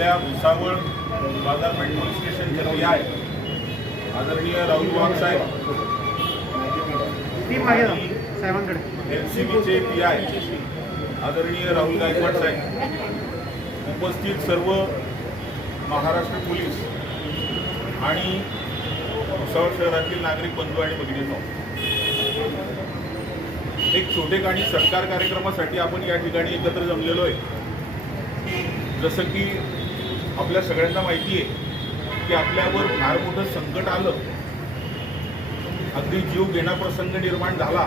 आपल्या भुसावळ बाजारपेठ पोलीस स्टेशनचे PI आदरणीय राहुल वाघ साहेब, LCBचे PI आदरणीय राहुल गायकवाड साहेब, उपस्थित सर्व महाराष्ट्र पोलीस आणि भुसावळ शहरातील नागरिक बंधू आणि भगिनींनो, एक छोटेखानी सत्कार कार्यक्रमासाठी आपण या ठिकाणी एकत्र जमलेलो आहे। जसं की आपल्या सगळ्यांना माहिती आहे की आपल्यावर फार मोठं संकट आलं, अगदी जीव घेणा प्रसंग निर्माण झाला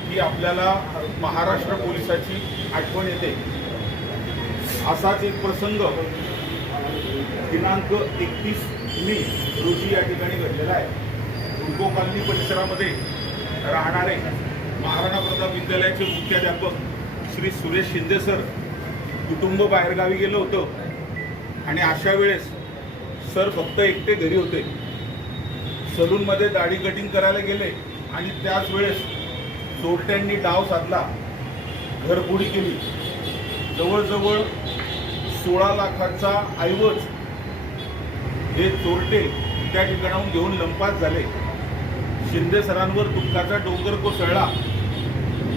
की आपल्याला महाराष्ट्र पोलिसाची आठवण येते। असाच एक प्रसंग दिनांक 31 मे रोजी या ठिकाणी घडलेला आहे। हुडको कॉलनी परिसरामध्ये राहणारे महाराणा प्रताप विद्यालयाचे मुख्याध्यापक श्री सुरेश शिंदे सर कुटुंब बाहेरगावी गेलं होतं आणि अशा वेळेस सर फक्त एकटे घरी होते। सलूनमध्ये दाढी कटिंग करायला गेले आणि त्याच वेळेस चोरट्यांनी डाव साधला, घरफोडी केली। जवळजवळ 16 लाखाचा ऐवज हे चोरटे त्या ठिकाणाहून घेऊन लंपास झाले। शिंदे सरांवर दुःखाचा डोंगर कोसळला।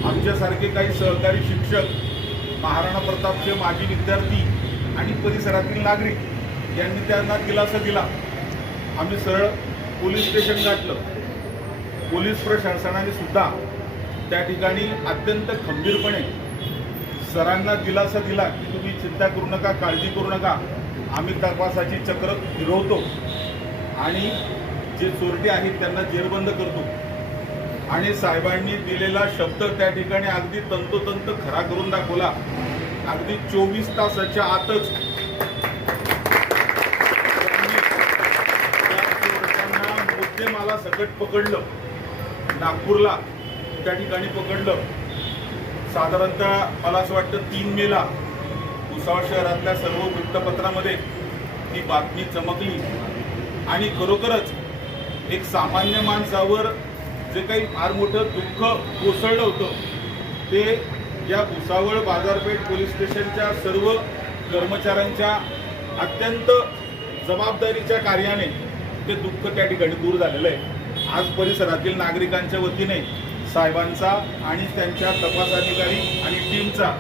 आमच्यासारखे काही सहकारी शिक्षक, महाराणा प्रतापचे माजी विद्यार्थी आणि परिसरातील नागरिक यांनी त्यांना दिलासा दिला। आम्ही सरळ पोलीस स्टेशन गाठलं। पोलीस प्रशासनाने सुद्धा त्या ठिकाणी अत्यंत खंबीरपणे सरांना दिलासा दिला की तुम्ही चिंता करू नका, काळजी करू नका, आम्ही तपासाची चक्र फिरवतो आणि जे चोरटे आहेत त्यांना जेरबंद करतो। आणि साहेबांनी दिलेला शब्द त्या ठिकाणी अगदी तंतोतंत खरा करून दाखवला। अगदी 24 तासाच्या आतच चोरट्यांना मुद्देमाला सकट पकडलं, नागपूरला त्या ठिकाणी पकडलं। साधारणतः मला असं वाटतं 3 मेला भुसावळ शहरातल्या सर्व वृत्तपत्रामध्ये ती बातमी चमकली आणि खरोखरच एक सामान्य माणसावर जे काही फार मोठं दुःख कोसळलं होतं ते या भुसावळ बाजारपेठ पोलीस स्टेशनच्या सर्व कर्मचाऱ्यांच्या अत्यंत जबाबदारीच्या कार्याने ते दुःख त्या ठिकाणी दूर झालेलं आहे। आज परिसरातील नागरिकांच्या वतीने साहेबांचा आणि त्यांच्या तपास अधिकारी आणि टीमचा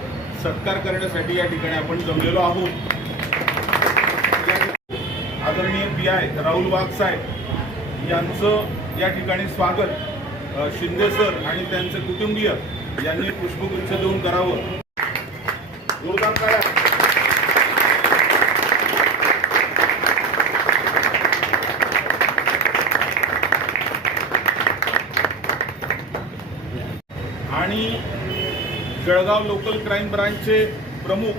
सत्कार करण्यासाठी या ठिकाणी आपण जमलेलो आहोत। आदरणीय PI राहुल वाघ साहेब यांचं या ठिकाणी स्वागत शिंदे सर आणि त्यांचे कुटुंबीय यांनी पुष्पगुच्छ देऊन करावं। जोरदार टाळ्या। आणि जळगाव लोकल क्राईम ब्रांचचे प्रमुख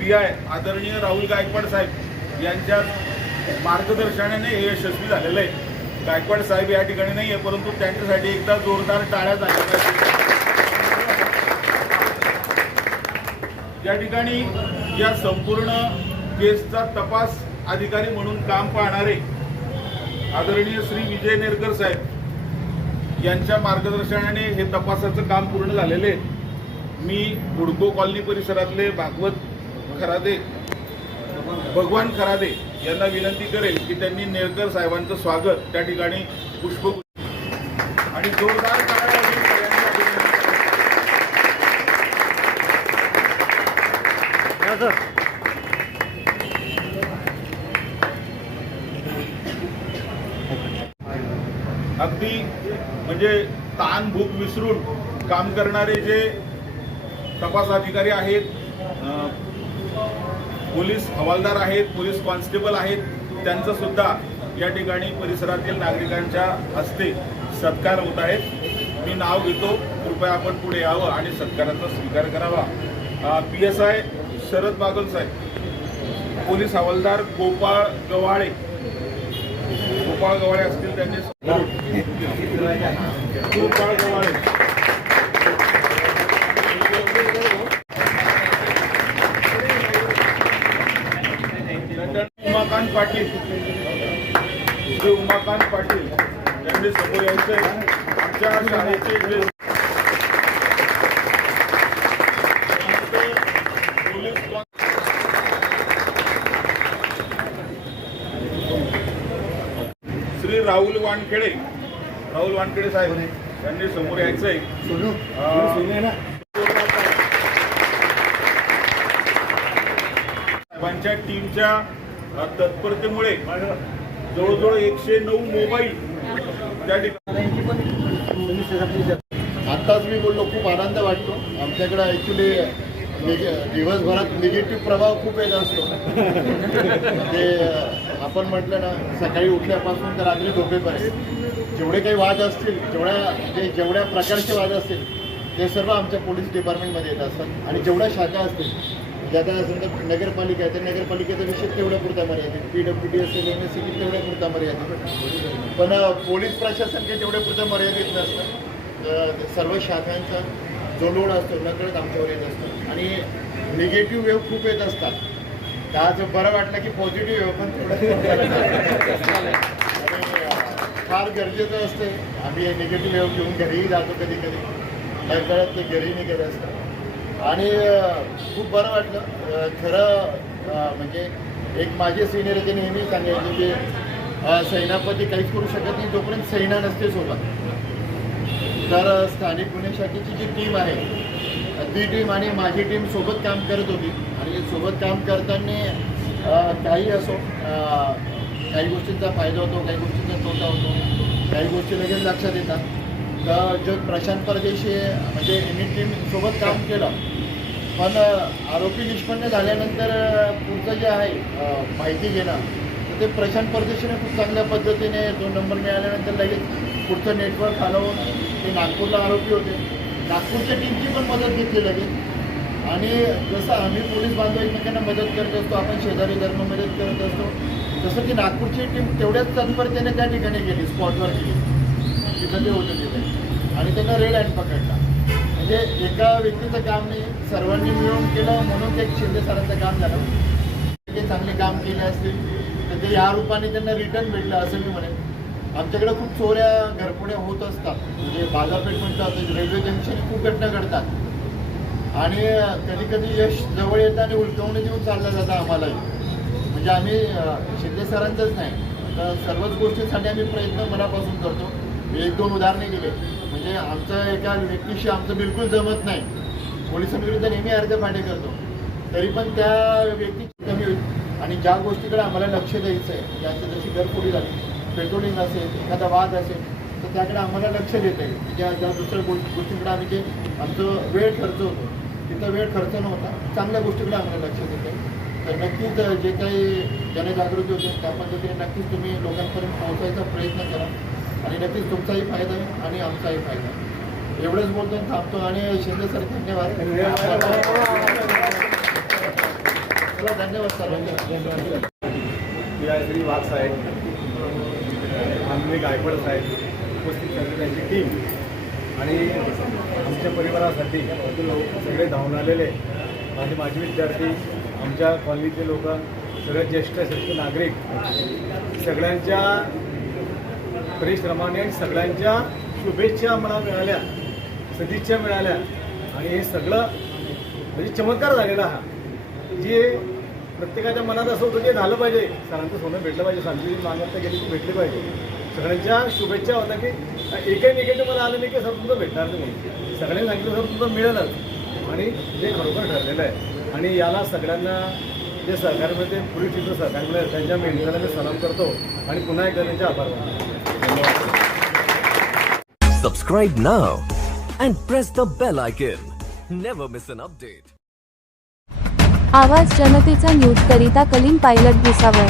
PI आदरणीय राहुल गायकवाड साहेब यांच्या मार्गदर्शनाने हे यशस्वी झालेलं आहे। गायकवाड साहेब या ठिकाणी नाही आहे, परंतु त्यांच्यासाठी एकदा जोरदार टाळ्या झाल्या पाहिजे। या ठिकाणी या संपूर्ण केसचा तपास अधिकारी म्हणून काम पाहणारे आदरणीय श्री विजय नेरकर साहेब यांच्या मार्गदर्शनाने हे तपासाचं काम पूर्ण झालेले आहे। मी हुडको कॉलनी परिसरातले भगवान खरादे यांना विनंती करेल की त्यांनी नेरकर साहेबांचं स्वागत त्या ठिकाणी पुष्पगुच्छ आणि जोरदार टाळ्या। अगदी म्हणजे ताण भूक विसरून काम करणारे जे तपास अधिकारी आहेत, पोलीस हवालदार आहेत, पोलीस कॉन्स्टेबल आहेत, त्यांचा सुद्धा या ठिकाणी परिसरातील नागरिकांच्या हस्ते सत्कार होत आहेत। मी नाव घेतो, कृपया आपण पुढे यावं आणि सत्काराचा स्वीकार करावा। PSI शरद बागल साहेब, पोलीस हवालदार गोपाळ गवाळे असतील, त्यांनी गोपाळ गवाळे, उमाकांत पाटील, श्री उमाकांत पाटील यांनी समोर यायचं। आमच्या शाळेचे जे पोलीस श्री राहुल वानखेडे साहेब यांनी समोर यायचंय. साहेबांच्या टीमच्या तत्परतेमुळे जवळजवळ 109 मोबाईल त्या ठिकाणी. आत्ताच मी बोललो, खूप आनंद वाटतो. आमच्याकडे ॲक्च्युली दिवसभरात निगेटिव्ह प्रभाव खूप येत असतो. ते आपण म्हटलं ना, सकाळी उठल्यापासून तर रात्री झोपेपर्यंत जेवढे काही वाद असतील, जेवढ्या प्रकारचे वाद असतील ते सर्व आमच्या पोलीस डिपार्टमेंटमध्ये येत असतात. आणि जेवढ्या शाखा असतील, म्हणजे आता समजा नगरपालिका आहे तर नगरपालिकेचा विषय तेवढ्या पुरता मर्यादित, PWD असेल, MSCB तेवढ्या पुरता मर्यादित, पण पोलीस प्रशासन काही तेवढ्या पुरतं मर्यादित नसतं. सर्व शाखांचा जो लोड असतो नकळत आमच्यावर येत असतो आणि निगेटिव्ह वेव्ह खूप येत असतात. आज बरं वाटलं की पॉझिटिव्ह वेव्ह पण थोडं फार गरजेचं असते. आम्ही निगेटिव्ह वेव्ह घेऊन घरीही जातो, कधी कधी नकळत ते घरी निघत असतं आणि खूप बरं वाटलं. खरं म्हणजे एक माझे सिनियर ते नेहमी सांगायचे की सैनापती काहीच करू शकत नाही जोपर्यंत सैना नसते सोबत. तर स्थानिक गुन्हे शाखेची जी टीम आहे ती टीम आणि माझी टीम सोबत काम करत होती आणि सोबत काम करताना काही असो, काही गोष्टींचा फायदा होतो, काही गोष्टींचा तोटा होतो, काही गोष्टी लगेच लक्षात येतात. तर जो प्रशांत परदेशी म्हणजे यांनी टीम सोबत काम केलं, पण आरोपी निष्पन्न झाल्यानंतर पुढचं जे आहे माहिती घेणं, तर ते प्रशांत परदेशीने खूप चांगल्या पद्धतीने 2 नंबर मिळाल्यानंतर लगेच पुढचं नेटवर्क हलवून ते नागपूरला आरोपी होते. नागपूरच्या टीमची पण मदत घेतली लगेच. आणि जसं आम्ही पोलीस बांधव एकमेकांना मदत करत असतो, आपण शेजारी धर्म मदत करत असतो, तसं ती नागपूरची टीम तेवढ्याच तत्परतेने त्या ठिकाणी गेली, स्पॉटवर गेली जिथं ते होतं तिथे, आणि त्यांना रेड हँड पकडला. म्हणजे एका व्यक्तीचं काम नाही, सर्वांनी मिळून केलं म्हणून ते शिंदे सरांचं काम झालं. ते चांगले काम केले असतील तर ते या रूपाने त्यांना रिटर्न भेटलं असं मी म्हणेन. आमच्याकडे खूप चोऱ्या घरपुड्या होत असतात, म्हणजे बाजारपेठ म्हणतात, रेल्वे जंक्शन खूप घटना घडतात आणि कधी कधी यश जवळ येतं आणि उलटवून देऊन चाललं जातं आम्हालाही. म्हणजे आम्ही शिंदे सरांचंच नाही तर सर्वच गोष्टींसाठी आम्ही प्रयत्न मनापासून करतो. 1-2 उदाहरणे दिले, म्हणजे आमचं एका व्यक्तीशी आमचं बिलकुल जमत नाही, पोलिसांविरुद्ध नेहमी अर्धे करतो, तरी पण त्या व्यक्ती कमी होईल. आणि ज्या गोष्टीकडे आम्हाला लक्ष द्यायचं आहे, ज्याचं जशी घरफोडी झाली, पेट्रोलिंग असेल, एखादा वाद असेल, तर त्याकडे आम्हाला लक्ष देता येईल. ज्या दुसऱ्या गोष्टीकडे आम्ही जे आमचं वेळ खर्च होतो तिथं वेळ खर्च नव्हता, चांगल्या गोष्टीकडे आम्हाला लक्ष देता येईल. तर नक्कीच जे काही जनजागृती होते त्या पद्धतीने नक्कीच तुम्ही लोकांपर्यंत पोहोचायचा प्रयत्न करा आणि नक्कीच तुमचाही फायदा आहे आणि आमचाही फायदा आहे. एवढंच बोलतो थांबतो. आणि शिंदे सर धन्यवाद. धन्यवाद सर. श्री वाघ साहेब, आम्ही गायकवाड साहेब, उपस्थित करते त्यांची टीम आणि आमच्या परिवारासाठी सगळे धावून आलेले माझे माजी विद्यार्थी, आमच्या कॉलनीतले लोक, सगळे ज्येष्ठ नागरिक, सगळ्यांच्या परिश्रमाने आणि सगळ्यांच्या शुभेच्छा मला मिळाल्या, सदिच्छा मिळाल्या आणि हे सगळं म्हणजे चमत्कार झालेला हा. जे प्रत्येकाच्या मनात असं होतं की झालं पाहिजे, सरांचं सोनं भेटलं पाहिजे, सांगली मागवता गेली की भेटली पाहिजे. सगळ्यांच्या शुभेच्छा होत्या की एकही निगेटिव्ह मला आलं नाही की सर तुमचं भेटणार नाही. सगळ्यांनी सांगितलं सर तुमचं मिळेलच आणि ते खरोखर ठरलेलं आहे. आणि याला सगळ्यांना जे सहकार्य मिळते, पूर्वी तिथं सहकार्य मिळेल त्यांच्या मेहनतीला मी सलाम करतो आणि पुन्हा एकदा त्यांचे आभार मानतो. Subscribe now and press the bell icon. Never miss an update. आवाज जनतेचा न्यूज करिता कलीम पायलट भुसावळ.